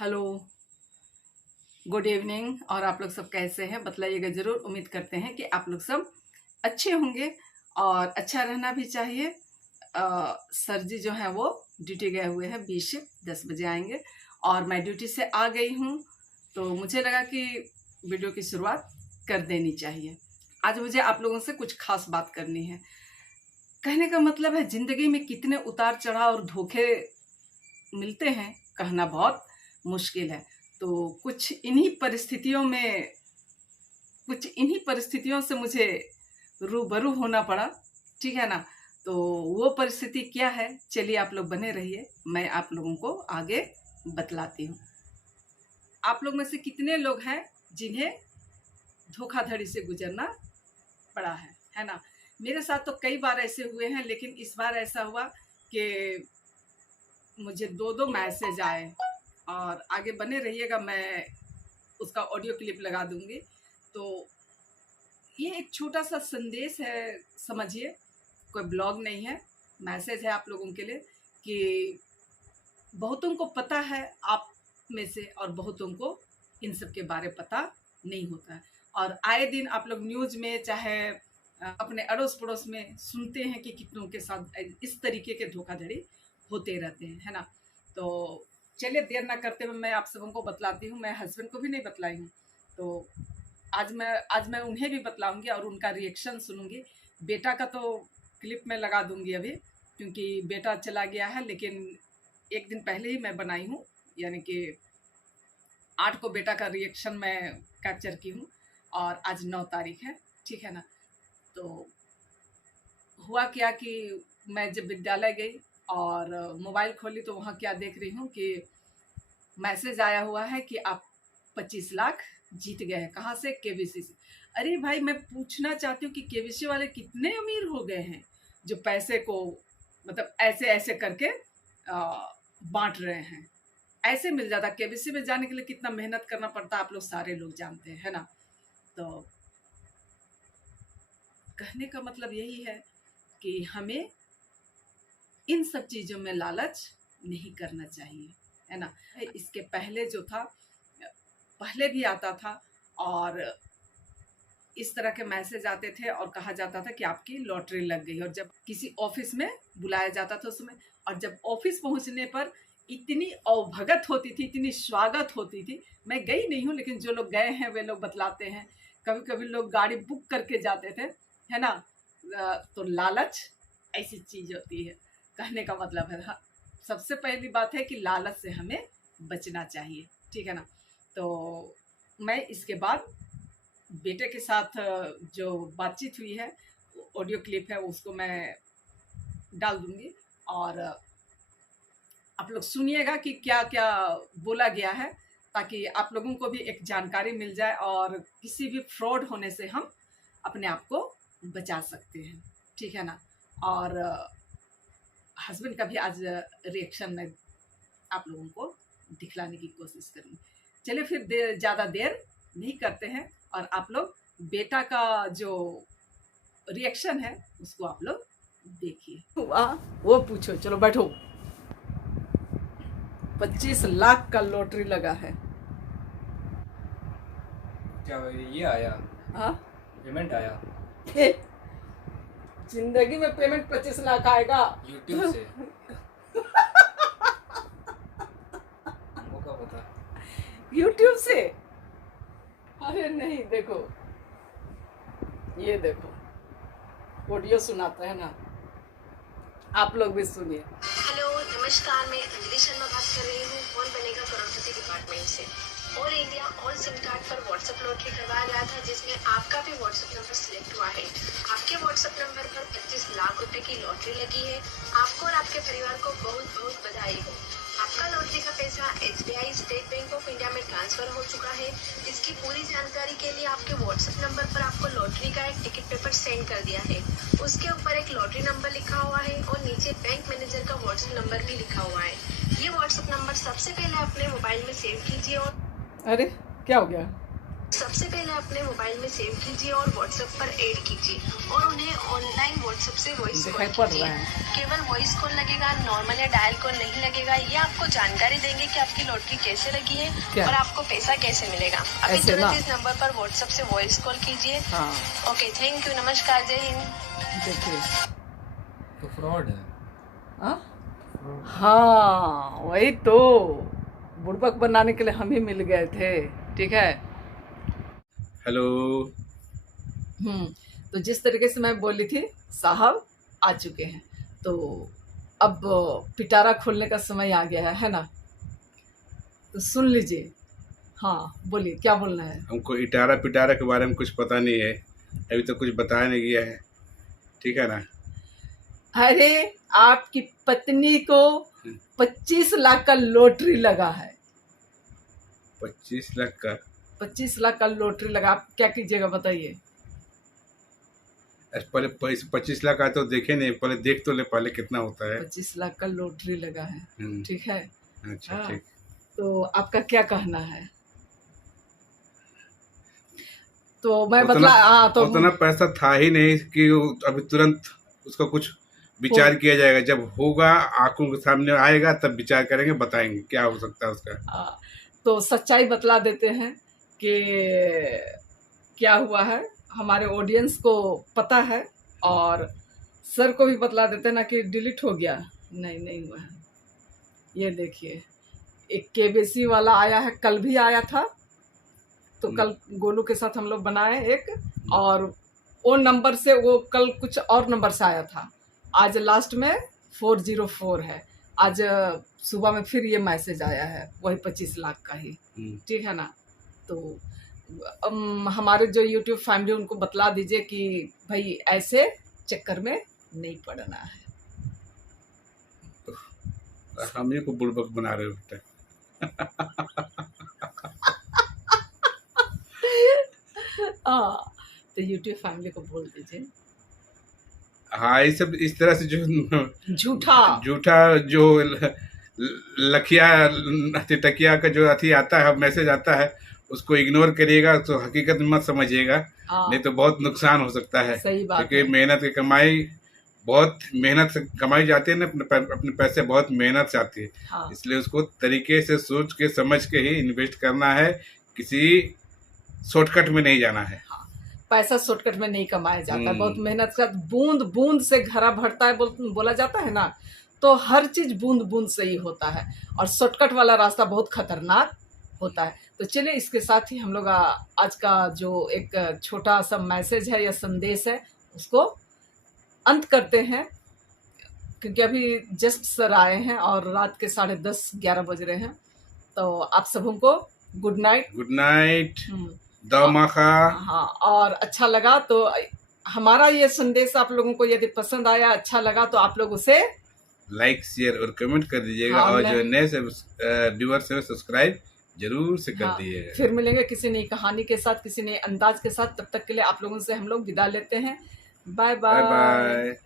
Hello, good evening. और आप लोग सब कैसे हैं बतलाइएगा ज़रूर। उम्मीद करते हैं कि आप लोग सब अच्छे होंगे और अच्छा रहना भी चाहिए। सर जी जो हैं वो ड्यूटी गए हुए हैं, 10 बजे आएंगे और मैं ड्यूटी से आ गई हूँ, तो मुझे लगा कि वीडियो की शुरुआत कर देनी चाहिए। आज मुझे आप लोगों से कुछ खास बात करनी है। कहने का मतलब है, ज़िंदगी में कितने उतार चढ़ाव और धोखे मिलते हैं कहना बहुत मुश्किल है। तो कुछ इन्हीं परिस्थितियों से मुझे रूबरू होना पड़ा, ठीक है ना। तो वो परिस्थिति क्या है, चलिए आप लोग बने रहिए, मैं आप लोगों को आगे बतलाती हूँ। आप लोग में से कितने लोग हैं जिन्हें धोखाधड़ी से गुजरना पड़ा है ना। मेरे साथ तो कई बार ऐसे हुए हैं, लेकिन इस बार ऐसा हुआ कि मुझे दो मैसेज आए, और आगे बने रहिएगा, मैं उसका ऑडियो क्लिप लगा दूंगी। तो ये एक छोटा सा संदेश है, समझिए, कोई ब्लॉग नहीं है, मैसेज है आप लोगों के लिए कि बहुतों को पता है आप में से, और बहुतों को इन सब के बारे पता नहीं होता है। और आए दिन आप लोग न्यूज़ में चाहे अपने अड़ोस पड़ोस में सुनते हैं कि कितनों के साथ इस तरीके के धोखाधड़ी होते रहते हैं, है ना। तो चलिए देर ना करते हुए मैं आप सबों को बतलाती हूँ। मैं हस्बैंड को भी नहीं बतलाई हूँ, तो आज मैं उन्हें भी बतलाऊंगी और उनका रिएक्शन सुनूंगी। बेटा का तो क्लिप में लगा दूंगी अभी, क्योंकि बेटा चला गया है, लेकिन एक दिन पहले ही मैं बनाई हूँ, यानी कि 8 को बेटा का रिएक्शन मैं कैप्चर की हूँ और आज 9 तारीख है, ठीक है ना। तो हुआ क्या कि मैं जब विद्यालय गई और मोबाइल खोली, तो वहाँ क्या देख रही हूँ कि मैसेज आया हुआ है कि आप 25 लाख जीत गए हैं। कहाँ से? केबीसी से। अरे भाई, मैं पूछना चाहती हूँ कि केबीसी वाले कितने अमीर हो गए हैं जो पैसे को मतलब ऐसे ऐसे करके बांट रहे हैं। ऐसे मिल जाता। केबीसी में जाने के लिए कितना मेहनत करना पड़ता है, आप लोग सारे लोग जानते हैं, है ना। तो कहने का मतलब यही है कि हमें इन सब चीज़ों में लालच नहीं करना चाहिए, है ना। इसके पहले जो था, पहले भी आता था, और इस तरह के मैसेज आते थे और कहा जाता था कि आपकी लॉटरी लग गई। और जब किसी ऑफिस में बुलाया जाता था उसमें, और जब ऑफिस पहुंचने पर इतनी अवभगत होती थी, इतनी स्वागत होती थी। मैं गई नहीं हूँ, लेकिन जो लोग गए हैं वे लोग बतलाते हैं। कभी कभी लोग गाड़ी बुक करके जाते थे, है ना। तो लालच ऐसी चीज़ होती है, कहने का मतलब है। हाँ, सबसे पहली बात है कि लालच से हमें बचना चाहिए, ठीक है ना। तो मैं इसके बाद बेटे के साथ जो बातचीत हुई है, ऑडियो क्लिप है, उसको मैं डाल दूंगी, और आप लोग सुनिएगा कि क्या क्या बोला गया है, ताकि आप लोगों को भी एक जानकारी मिल जाए और किसी भी फ्रॉड होने से हम अपने आप को बचा सकते हैं, ठीक है ना। और हस्बैंड का भी आज रिएक्शन मैं आप लोगों को दिखलाने की कोशिश करूँगी। चलिए फिर ज़्यादा देर नहीं करते हैं, और आप लोग बेटा का जो रिएक्शन है उसको आप लोग देखिए। वो पूछो, चलो बैठो। 25 लाख का लॉटरी लगा है। क्या ये आया? हाँ, पेमेंट आया जिंदगी में पेमेंट 25 लाख आएगा यूट्यूब से। हमको क्या पता। यूट्यूब से? अरे नहीं, देखो, ये देखो, ऑडियो सुनाता है ना, आप लोग भी सुनिए। हेलो, नमस्कार, मैं अंजलि शर्मा बात कर रही हूँ। कौन बनेगा करोड़पति डिपार्टमेंट से। All India all SIM card पर व्हाट्सएप लॉटरी करवाया गया था, जिसमें आपका भी व्हाट्सएप नंबर सिलेक्ट हुआ है। आपके व्हाट्सएप नंबर पर 25 लाख रुपए की लॉटरी लगी है। आपको और आपके परिवार को बहुत बहुत बधाई हो। आपका लॉटरी का पैसा SBI state bank of India में ट्रांसफर हो चुका है। इसकी पूरी जानकारी के लिए आपके व्हाट्सएप नंबर पर आपको लॉटरी का एक टिकट पेपर सेंड कर दिया है। उसके ऊपर एक लॉटरी नंबर लिखा हुआ है और नीचे बैंक मैनेजर का व्हाट्सएप नंबर भी लिखा हुआ है। ये व्हाट्सएप नंबर सबसे पहले अपने मोबाइल में सेव कीजिए। और अरे क्या हो गया? सबसे पहले अपने मोबाइल में सेव कीजिए और व्हाट्सएप पर ऐड कीजिए और उन्हें ऑनलाइन व्हाट्सएप से वॉइस कॉल दिखाई पड़ कीजिए। रहा है। केवल वॉइस कॉल लगेगा, नॉर्मल या डायल कॉल नहीं लगेगा। ये आपको जानकारी देंगे कि आपकी लॉटरी कैसे लगी है क्या? और आपको पैसा कैसे मिलेगा। अभी ऐसे ना? तुरंत इस नंबर पर व्हाट्सएप से वॉइस कॉल कीजिए। हाँ ओके, थैंक यू, नमस्कार, जय हिंद। देखिए। तो फ्रॉड है। हाँ हाँ, वही तो बुड़बक बनाने के लिए हम ही मिल गए थे। ठीक है। हेलो। तो जिस तरीके से मैं बोली थी, साहब आ चुके हैं, तो अब पिटारा खोलने का समय आ गया है ना? तो सुन लीजिए। हाँ बोलिए, क्या बोलना है? हमको इटारा पिटारा के बारे में कुछ पता नहीं है, अभी तो कुछ बताया नहीं गया है, ठीक है ना? अरे आपकी पत्नी को 25 लाख का लॉटरी लगा है। 25 लाख का? 25 लाख का लॉटरी लगा, आप क्या कीजिएगा बताइए? पहले 25 लाख का तो देखे नहीं, पहले देख तो ले पहले कितना होता है। 25 लाख का लॉटरी लगा है। ठीक है। अच्छा हाँ, ठीक। तो आपका क्या कहना है? तो मैं उतना पैसा था ही नहीं कि अभी तुरंत उसका कुछ विचार किया जाएगा। जब होगा, आंखों के सामने आएगा, तब विचार करेंगे, बताएंगे क्या हो सकता है उसका। तो सच्चाई बतला देते हैं कि क्या हुआ है। हमारे ऑडियंस को पता है और सर को भी बतला देते हैं ना कि डिलीट हो गया। नहीं हुआ है। ये देखिए, एक केबीसी वाला आया है, कल भी आया था। तो कल गोलू के साथ हम लोग बनाए एक, और वो नंबर से, वो कल कुछ और नंबर से आया था। आज लास्ट में 404 है। आज सुबह में फिर ये मैसेज आया है, वही 25 लाख का ही। ठीक है ना? तो हमारे जो YouTube फैमिली, उनको बतला दीजिए कि भाई ऐसे चक्कर में नहीं पड़ना है। हम ही को बुड़बक बना रहे होते हैं। तो YouTube फैमिली को बोल दीजिए। हाँ, ये सब इस तरह से जो झूठा जो लखिया टकिया का जो अथी आता है, मैसेज आता है, उसको इग्नोर करिएगा, तो हकीकत मत समझिएगा, नहीं तो बहुत नुकसान हो सकता है। सही बात है। क्योंकि मेहनत की कमाई, बहुत मेहनत से कमाई जाती है ना, अपने पैसे बहुत मेहनत से आती है। हाँ। इसलिए उसको तरीके से सोच के समझ के ही इन्वेस्ट करना है, किसी शॉर्टकट में नहीं जाना है। पैसा शॉर्टकट में नहीं कमाया जाता, बहुत मेहनत का, बूंद बूंद से घड़ा भरता है बोला जाता है ना। तो हर चीज बूंद बूंद से ही होता है, और शॉर्टकट वाला रास्ता बहुत खतरनाक होता है। तो चलिए, इसके साथ ही हम लोग आज का जो एक छोटा सा मैसेज है या संदेश है, उसको अंत करते हैं। क्योंकि अभी जस्ट सर आए हैं और रात के 10:30-11 बज रहे हैं। तो आप सबों को गुड नाइट। Good night. दमाखा। हाँ, और अच्छा लगा तो हमारा ये संदेश आप लोगों को यदि पसंद आया, अच्छा लगा, तो आप लोग उसे लाइक, शेयर और कमेंट कर दीजिएगा। हाँ, और जो नए व्यूअर्स है, सब्सक्राइब जरूर से कर हाँ, दिए। फिर मिलेंगे किसी नई कहानी के साथ, किसी नए अंदाज के साथ। तब तक के लिए आप लोगों से हम लोग विदा लेते हैं। Bye bye bye. बाय।